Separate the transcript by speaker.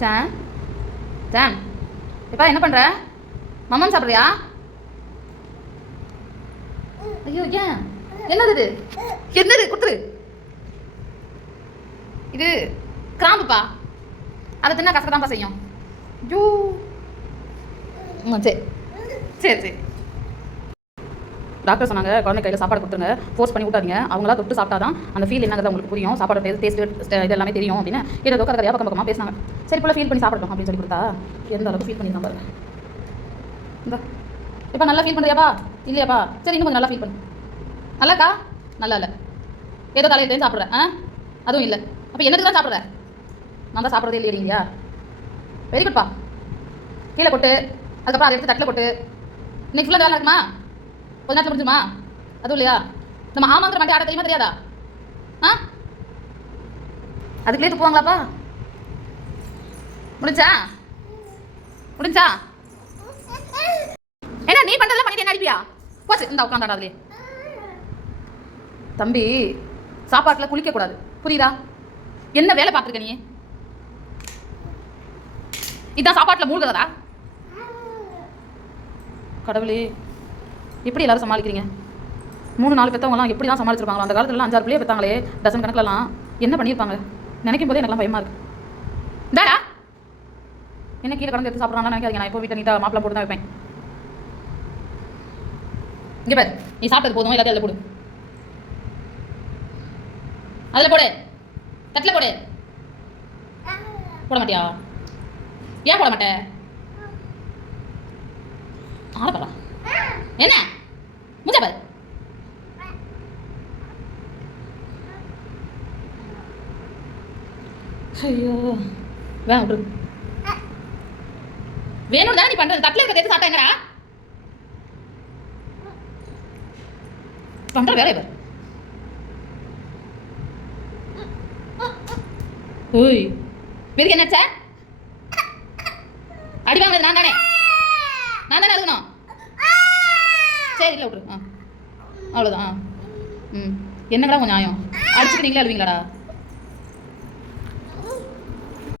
Speaker 1: John John எப்பா என்ன பண்ணுற மம்மன் சாப்பிட்றியா? ஐயோ ஏன்? என்னது இது? என்னது? கொடுத்துரு. இது கிராம்புப்பா. அதை தின்னா கசக்கதான்ப்பா செய்யும். ஐயோ. சரி. சரி சரி. டாக்டர் சொன்னாங்க குழந்தை கையில் சாப்பாடு கொடுத்துருங்க. ஃபோர்ஸ் பண்ணி விட்டாதீங்க அவங்களா தொட்டு சாப்பிட்டாதான் அந்த ஃபீல் என்னங்கிறது உங்களுக்கு புரியும். சாப்பாடு டேஸ்ட் டேஸ்ட் இது எல்லாமே தெரியும் அப்படின்னு. ஏதோ கதையாக பக்கம் பக்கமாக பேசினாங்க. சரி போல ஃபீல் பண்ணி சாப்பிடட்டும் அப்படின்னு சொல்லி கொடுத்தா எந்த அளவுக்கு ஃபீல் பண்ணி பாருங்க. இந்த. இப்போ நல்லா ஃபீல் பண்ணுறியாப்பா இல்லையாப்பா? சரி இன்னும் கொஞ்சம் நல்லா ஃபீல் பண்ணு. நல்லாக்கா? நல்லா இல்லை. ஏதோ தலையில் தேன் சாப்பிட்றேன் ஆ? அதுவும் இல்லை. அப்போ எனக்கு தான் சாப்பிட்ற? நான் தான் சாப்பிட்றதே இல்லையா இல்லையா வெரி குட்ப்பா கீழே கொட்டு. அதுக்கப்புறம் அதை எடுத்து தட்டில் கொட்டு. இன்னைக்கு ஃபுல்லாக வேலை இருக்குமா? கொஞ்ச நேரத்தில் முடிஞ்சுமா? அதுவும் இல்லையா? நம்ம ஆமாங்கிற மாதிரி ஆட தெரியுமா தெரியாதா? ஆ? அதுக்குள்ளே போவாங்களாப்பா? முடிஞ்சா? முடிஞ்சா? ஏன்னா நீ பண்ணுறதுல பண்ணிட்டு என்ன அடிப்பியா? போச்சு. இந்த உட்காந்தாடா தம்பி சாப்பாட்டில் குளிக்க கூடாது. புரியுதா? என்ன வேலை பார்த்துருக்க நீ? இதான் சாப்பாட்டில் மூழ்கிறதா? கடவுளே. எப்படி எல்லாரும் சமாளிக்கிறீங்க? மூணு நாலு பெற்றவங்களாம் எப்படி தான் சமாளிச்சிருப்பாங்களோ? அந்த காலத்துலலாம் அஞ்சாறு பிள்ளைய பெற்றாங்களே டசன் கணக்கிலலாம் என்ன பண்ணியிருப்பாங்க? நினைக்கும் போதே எனக்குலாம் பயமா இருக்கு. இந்தாடா! என்ன கீழே கடந்து எடுத்து சாப்பிட்றாங்க நினைக்காதீங்க. நான் இப்போ வீட்டை நீட்டாக மாப்பிளம் போட்டு தான் வைப்பேன். இங்கே பாரு. நீ சாப்பிட்டது போதும் எல்லாத்தையும் அதில் போடு. அதில் போடு. தட்டில் போடு. போட மாட்டியா? ஏன் போட மாட்டே? ஆடப்படா என்ன? முஞ்சா பாரு. ஐயோ வேணாம் விட்டுரு வேணும் தானே நீ பண்றது? தட்டில் இருக்க எடுத்து சாப்பிட்டா என்னடா? பண்ற வேலை பாரு. ஓய் பெரிய என்னாச்ச? அடி வாங்கினது நான் தானே? நான் தானே அழுகணும் சரி இல்லை விட்ரு ஆ. அவ்வளோதான் ஆ. ம். என்னங்கடா உன் நியாயம்? அடிச்சுக்கிறீங்களா நீங்களே அழுவீங்களாடா?